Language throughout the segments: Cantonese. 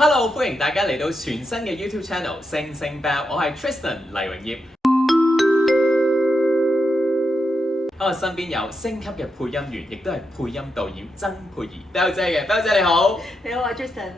Hello，歡迎大家嚟到全新嘅 YouTube Channel 星星 Bell，我係 Tristan 黎榮業。我身邊有星級嘅配音員，亦都係配音導演曾沛儀 Bell 姐嘅 Bell 姐你好。你好啊 Tristan。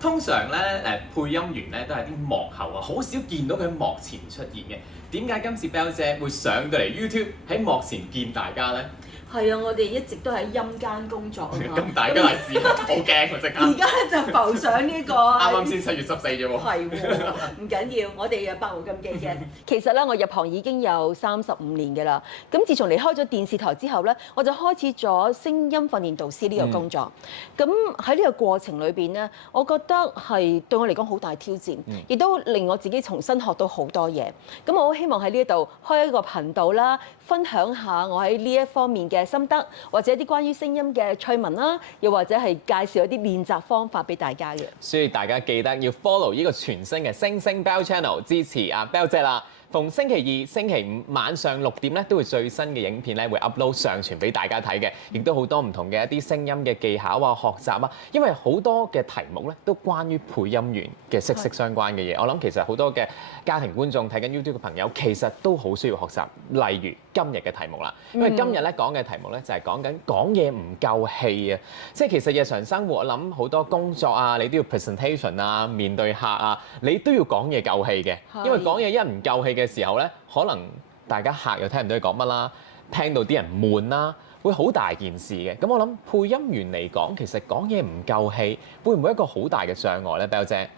通常咧配音員咧都係啲幕後啊，好少見到佢喺幕前出現嘅。點解今次 Bell 姐會上到嚟 YouTube 喺幕前見大家咧？係啊，我哋一直都喺陰間工作啊嘛。咁大家係知，好驚喎即刻。而家咧就浮上呢個。啱啱先7月14啫喎。係喎，唔緊要，我哋有百無禁忌嘅。其實咧，我入行已經有35年嘅啦。咁自從離開咗電視台之後咧，我就開始咗聲音訓練導師呢個工作。咁喺呢個過程裏邊咧，我覺得係對我嚟講好大挑戰，亦都令我自己重新學到好多嘢。咁我好希望喺呢一度開一個頻道啦，分享下我喺呢一方面嘅心得，或者一啲關於聲音嘅趣聞啦，又或者係介紹一啲練習方法俾大家嘅。所以大家記得要 follow 呢個全新嘅星星 Bell Channel， 支持阿 Bell 姐啦。逢星期二、星期五晚上6點咧，都會最新嘅影片咧會 upload 上傳俾大家睇嘅，亦都好多唔同嘅一啲聲音嘅技巧啊、學習啊，因為好多嘅題目咧都關於配音員嘅息息相關嘅嘢。我諗其實好多嘅家庭觀眾睇緊 YouTube 嘅朋友，其實都好需要學習。例如今日嘅題目啦，因為今日咧講嘅題目咧就係講緊講嘢唔夠氣啊，即係其實日常生活我諗好多工作啊，你都要 presentation 啊，面對客啊，你都要講嘢夠氣嘅，因為講嘢一唔夠氣嘅時候咧，可能大家客又聽唔到你講乜啦，聽到啲人悶啦，會好大件事嘅。咁我諗配音員嚟講，其實講嘢唔夠氣，會唔會一個好大嘅障礙咧 ，Bell 姐？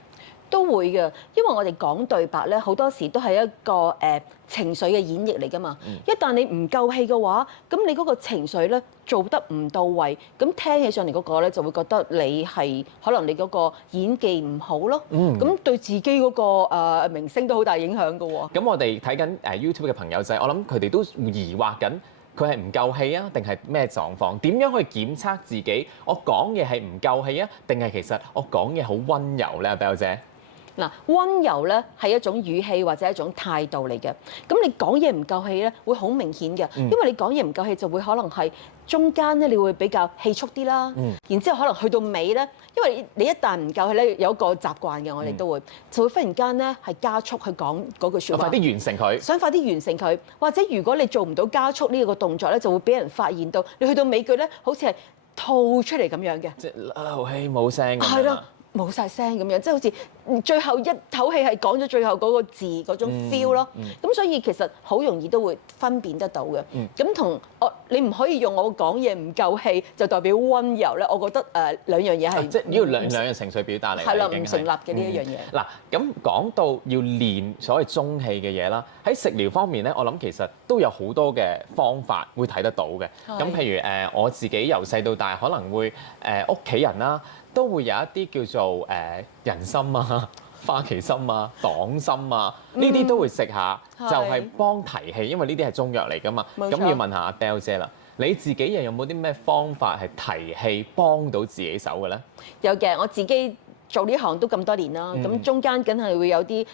都會嘅，因為我哋講對白咧，好多時都係一個情緒嘅演繹嚟㗎嘛。一旦你唔夠氣嘅話，咁你嗰個情緒咧做得唔到位，咁聽起上嚟嗰個咧就會覺得你係可能你嗰個演技唔好咯。咁對自己嗰個名聲都好大影響㗎喎。咁我哋睇緊YouTube 嘅朋友仔，我諗佢哋都疑惑緊。佢係唔夠氣啊，定係咩狀況？點樣去檢測自己？我講嘢係唔夠氣啊，定係其實我講嘢好溫柔咧，Bell 姐？嗱，溫柔咧係一種語氣或者一種態度嚟嘅。咁你講嘢唔夠氣咧，會好明顯嘅，因為你講嘢唔夠氣就會可能係中間咧，你會比較氣促啲啦。然之後可能去到尾咧，因為你一旦唔夠氣咧，有一個習慣嘅，我哋都會就會忽然間咧係加速去講嗰句説話，快啲完成佢，想快啲完成佢，或者如果你做唔到加速呢個動作咧，就會俾人發現到你去到尾句咧，好似係吐出嚟咁樣嘅，即係漏氣冇聲。係啦。冇晒聲咁樣，即係好似最後一口氣係講咗最後嗰個字嗰種 feel 咯。咁所以其實好容易都會分辨得到嘅。咁同你唔可以用我講嘢唔夠氣就代表溫柔咧。我覺得兩樣嘢係即係要兩樣情緒表達嚟。係啦，唔成立嘅呢一樣嘢。嗱，咁講到要練所謂中氣嘅嘢啦，喺食療方面咧，我諗其實都有好多嘅方法會睇得到嘅。咁譬如我自己由細到大可能會屋企人啦。都會有一啲叫做人參啊、花旗參啊、黨參啊，呢啲都會食下，就係幫提氣，因為呢啲係中藥嚟㗎嘛。咁要問下阿 Bell 姐啦，你自己又有冇啲咩方法係提氣幫到自己手嘅咧？有嘅，我自己做呢行都咁多年啦，咁中間梗係會有啲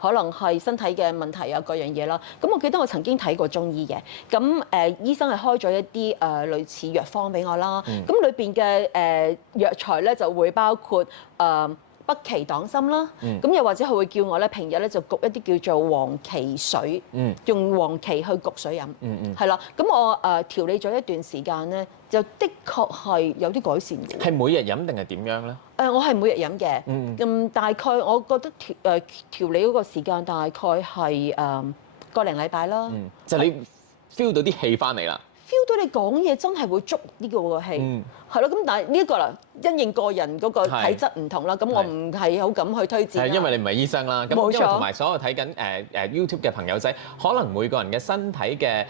可能係身體嘅問題啊，各樣嘢啦。咁我記得我曾經睇過中醫嘅，咁醫生係開咗一啲類似藥方俾我啦。咁裏邊嘅藥材咧就會包括北芪黨參啦，咁又或者佢會叫我咧平日咧就焗一啲叫做黃芪水，用黃芪去焗水飲，係啦。咁我調理咗一段時間咧，就的確係有啲改善嘅。係每日飲定係點樣咧？我係每日飲嘅，咁大概我覺得調理嗰個時間大概係個零禮拜啦。就你 feel 到啲氣翻嚟啦。feel 到你講嘢真係會捉呢個氣，係咯。咁但係呢一個啦，因應個人嗰個體質唔同啦，咁我唔係好敢去推薦。係因為你唔係醫生啦，咁因為同埋所有睇緊YouTube 嘅朋友仔，可能每個人嘅身體嘅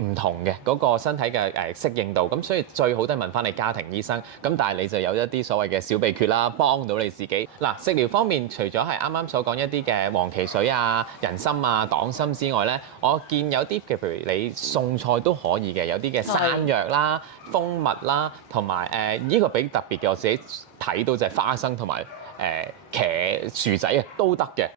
唔同嘅嗰個身體嘅適應度，咁所以最好都係問翻你家庭醫生。咁但係你就有一啲所謂嘅小秘訣啦，幫到你自己。嗱，食療方面，除咗係啱啱所講一啲嘅黃芪水啊、人參啊、黨參之外咧，我見有啲嘅譬如你餸菜都可以嘅。有啲嘅山藥啦、蜂蜜啦，同埋呢個比較特別嘅，我自己睇到就係花生同埋茄薯仔啊，都得嘅。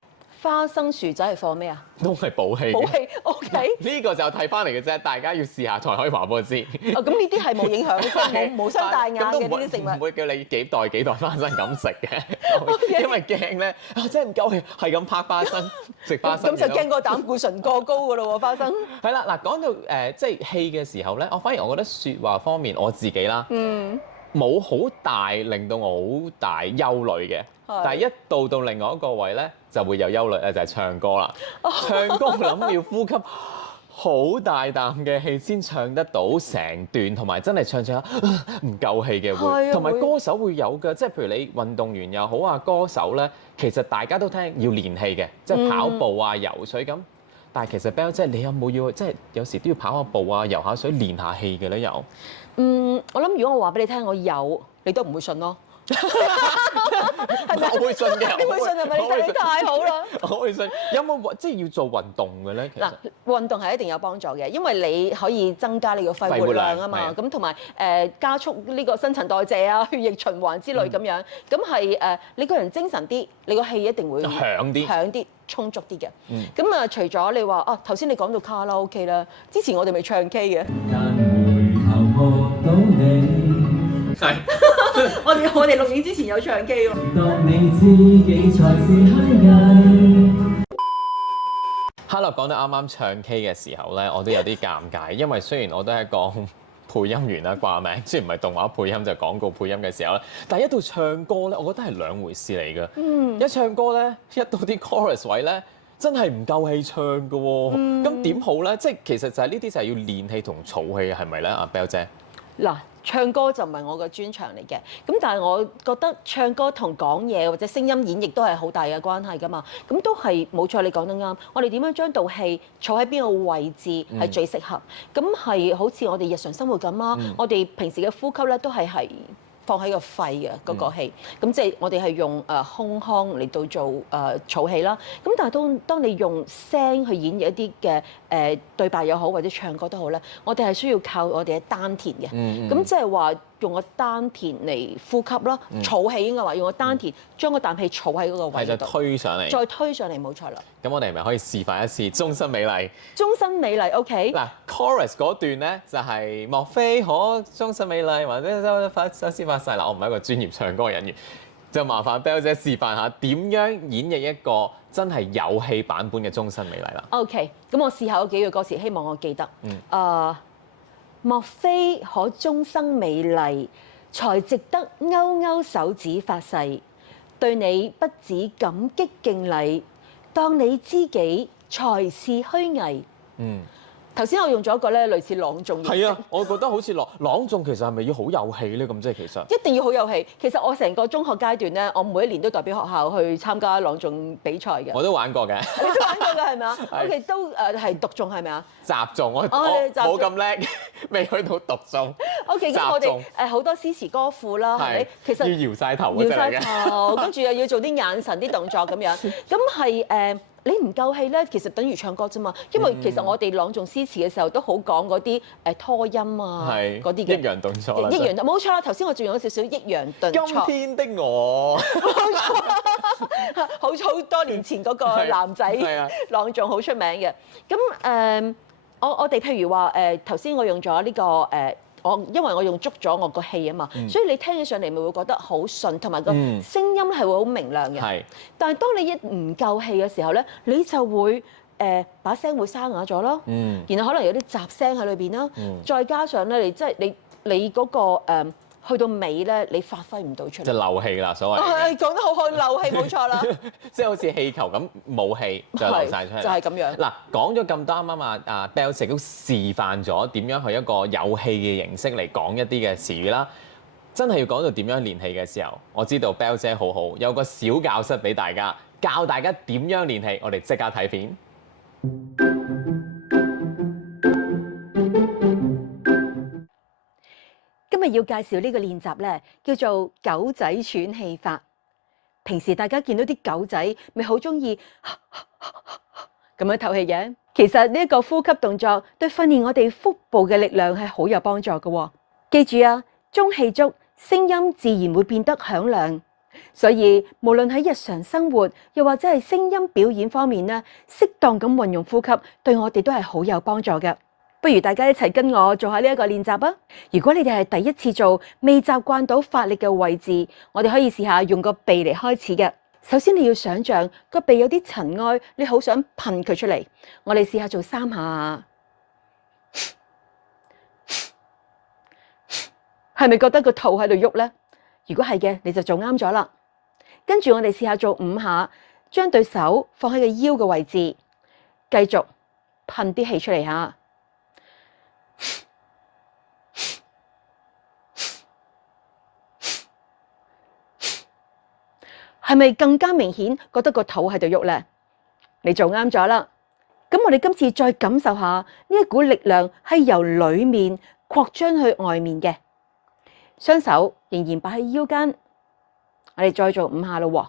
花生薯仔係放咩啊？都係補氣嘅。補氣，OK。呢個就睇翻嚟嘅啫，大家要試下才可以話俾我知。哦，咁呢啲係冇影響，即係冇無傷大雅嘅呢啲食唔物。會叫你幾袋花生咁食嘅，因為驚咧真係唔夠氣，係咁拍花生食花生。咁就驚個膽固醇過高㗎咯喎，花生。係啦，嗱講到即係氣嘅時候咧，我反而我覺得説話方面我自己啦，冇好大令到我好大憂慮嘅。但係一到另外一個位咧，就會有憂慮咧，就係唱歌啦。唱歌我諗要呼吸好大啖嘅氣先唱得到成段，同埋真係唱下唔夠氣嘅會，同埋歌手會有嘅，即係譬如你運動員又好啊，歌手咧，其實大家都聽要練氣嘅，即係跑步啊、游水咁。但係其實 Bell 姐你有冇要即係有時都要跑下步啊、游下水練下氣嘅咧？又我諗如果我話俾你聽我有，你都唔會信咯。係咪？我會信嘅。你會信係咪？你太好啦！我會信。有冇即係要做運動嘅咧？其實運動係一定有幫助嘅，因為你可以增加你個肺活量啊嘛。咁同埋加速呢個新陳代謝啊、血液循環之類咁樣。咁係你個人精神啲，你個氣一定會響啲、充足啲嘅。咁啊，除咗你話頭先你講到卡拉 OK 啦，之前我哋咪唱 K 嘅。係，我哋錄影之前有唱 K 喎。當你自己才是虛偽。Hello，講到啱啱唱 K 嘅時候咧，我都有啲尷尬，因為雖然我都係一個配音員啦，掛名，雖然唔係動畫配音就廣告配音嘅時候咧，但係一到唱歌咧，我覺得係兩回事嚟嘅。一唱歌咧，一到啲 chorus 位咧，真係唔夠氣唱嘅喎。咁點好咧？即係其實就係呢啲就係要練氣同儲氣，係咪咧？阿 Bell 姐。嗱，唱歌就唔係我嘅專長嚟嘅，咁但係我覺得唱歌同講嘢或者聲音演繹都係好大嘅關係㗎嘛，咁都係冇錯，你講得啱。我哋點樣將道氣坐喺邊個位置係最適合？咁係好似我哋日常生活咁啦，我哋平時嘅呼吸咧都係放喺個肺嘅嗰個氣，咁即係我哋係用胸腔嚟到做儲氣啦。咁但係當你用聲去演繹一啲嘅對白又好，或者唱歌都好咧，我哋係需要靠我哋嘅丹田嘅。咁即係話用個丹田嚟呼吸啦，儲氣應該話用個丹田將個啖氣儲喺嗰個位度，就推上嚟，再推上嚟，冇錯啦。咁我哋係咪可以示範一次終身美麗？終身美麗 OK。嗱 chorus 嗰段咧就係莫非可終身美麗，或者首詩發誓嗱，我唔係一個專業唱歌嘅人員，就麻煩 Bell 姐示範下點樣演繹一個真係有氣版本嘅終身美麗啦。OK， 咁我試下嗰幾句歌詞，希望我記得。莫非可終生美麗，才值得勾勾手指發誓，對你不止感激敬禮，當你知己才是虛偽。頭先我用咗一個咧類似朗誦嘅。係啊，我覺得好似朗誦其實係咪要好有氣咧？咁即係其實一定要好有氣。其實我成個中學階段咧，我每一年都代表學校去參加朗誦比賽嘅。我都玩過嘅。你都玩過㗎係咪啊？OK，都係獨誦係咪啊？集誦我冇咁叻，未去到獨誦。OK，咁我哋好多詩詞歌賦啦，係咪？其實要搖晒頭嗰隻嚟嘅。搖晒頭，跟住又要做啲眼神、啲動作咁樣。咁係你唔夠氣咧，其實等於唱歌啫嘛。因為其實我哋朗誦詩詞嘅時候都好講嗰啲拖音啊，嗰啲嘅抑揚頓挫啦。抑揚冇錯啦，頭先我仲用咗少少抑揚頓挫。今天的我，好多年前嗰個男仔朗誦好出名嘅。咁我哋譬如話頭先我用咗呢個因為我用足咗我個氣啊嘛，所以你聽起上嚟咪會覺得好順，同埋個聲音係會好明亮嘅。但係當你一唔夠氣嘅時候咧，你就會把聲會沙啞咗咯。然後可能有啲雜聲喺裏邊啦。再加上咧，你嗰個去到尾咧，你發揮唔到出嚟。就漏氣啦，所謂。係講得好好，漏氣冇錯啦。即係好似氣球咁冇氣就漏晒出嚟。就係咁樣。嗱，講咗咁多啱啱啊 Bell 姐都示範咗點樣去一個有氣嘅形式嚟講一啲嘅詞語啦。真係要講到點樣練氣嘅時候，我知道 Bell 姐好好，有個小教室俾大家，教大家點樣練氣。我哋即刻睇片。今日要介紹呢個練習咧，叫做狗仔喘氣法。平時大家見到啲狗仔咪好中意咁樣透氣嘅。其實呢一個呼吸動作對訓練我哋腹部嘅力量係好有幫助嘅。記住啊，中氣足，聲音自然會變得響亮。所以無論喺日常生活，又或者係聲音表演方面咧，適當咁運用呼吸，對我哋都係好有幫助嘅。不如大家一齊跟我做下呢一個練習啊！如果你哋係第一次做，未習慣到發力嘅位置，我哋可以試下用個鼻嚟開始嘅。首先你要想像個鼻有啲塵埃，你好想噴佢出嚟。我哋試下做3下，係咪覺得個肚喺度喐呢？如果係嘅，你就做啱咗啦。跟住我哋試下做5下，將對手放喺個腰嘅位置，繼續噴啲氣出嚟嚇。係咪更加明顯覺得個肚喺度喐呢？你做啱咗啦。咁我哋今次再感受下呢一股力量係由裏面擴張去外面嘅。雙手仍然擺喺腰間，我哋再做5下咯喎。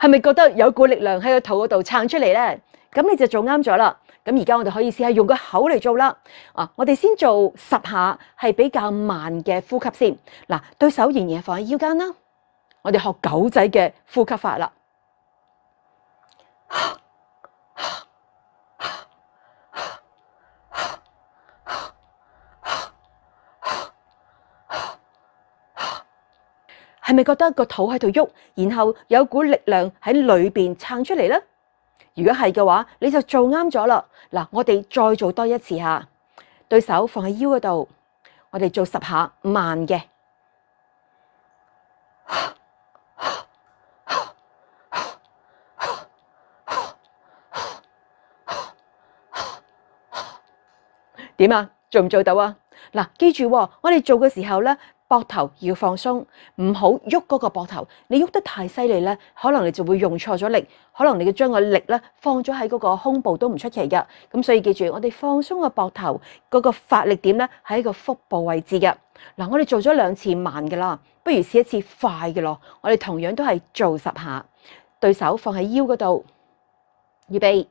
係咪覺得有股力量喺個肚嗰度撐出嚟呢？咁你就做啱咗啦。咁而家我哋可以試下用個口嚟做啦。我哋先做10下，係比較慢嘅呼吸先。嗱，對手仍然係放喺腰間啦。我哋學狗仔嘅呼吸法啦。係咪覺得個肚喺度喐，然後有股力量喺裏邊撐出嚟呢？如果係嘅話，你就做啱咗啦。嗱，我哋再做多一次嚇，對手放喺腰嗰度，我哋做10下慢嘅。點啊？做唔做到啊？嗱，記住喎，我哋做嘅時候咧，膊頭要放鬆，唔好喐嗰個膊頭。你喐得太犀利咧，可能你就會用錯咗力，可能你嘅將個力咧放咗喺嗰個胸部都唔出奇㗎。咁所以記住，我哋放鬆個膊頭嗰個發力點咧喺個腹部位置嘅。嗱，我哋做咗2次慢嘅啦，不如試一次快嘅咯。我哋同樣都係做10下，對手放喺腰嗰度，預備。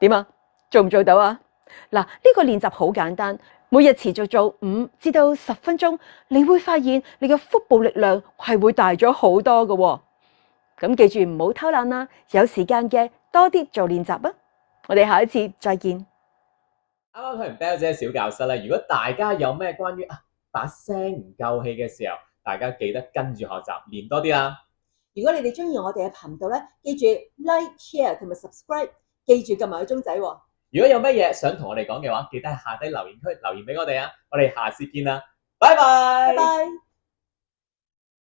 點啊？做唔做到啊？嗱，呢個練習好簡單，每日持續做5至到10分鐘，你會發現你嘅腹部力量係會大咗好多嘅喎。咁記住唔好偷懶啦，有時間嘅多啲做練習啊！我哋下一次再見。啱啱睇完 Bell 姐小教室咧，如果大家有咩關於把聲唔夠氣嘅時候，大家記得跟住學習練多啲啦。如果你哋中意我哋嘅頻道咧，記住 like、share 同埋 subscribe，記住撳埋個鐘仔喎。如果有乜嘢想同我哋講嘅話，記得喺下低留言區留言俾我哋啊！我哋下次見啦，拜拜。拜拜。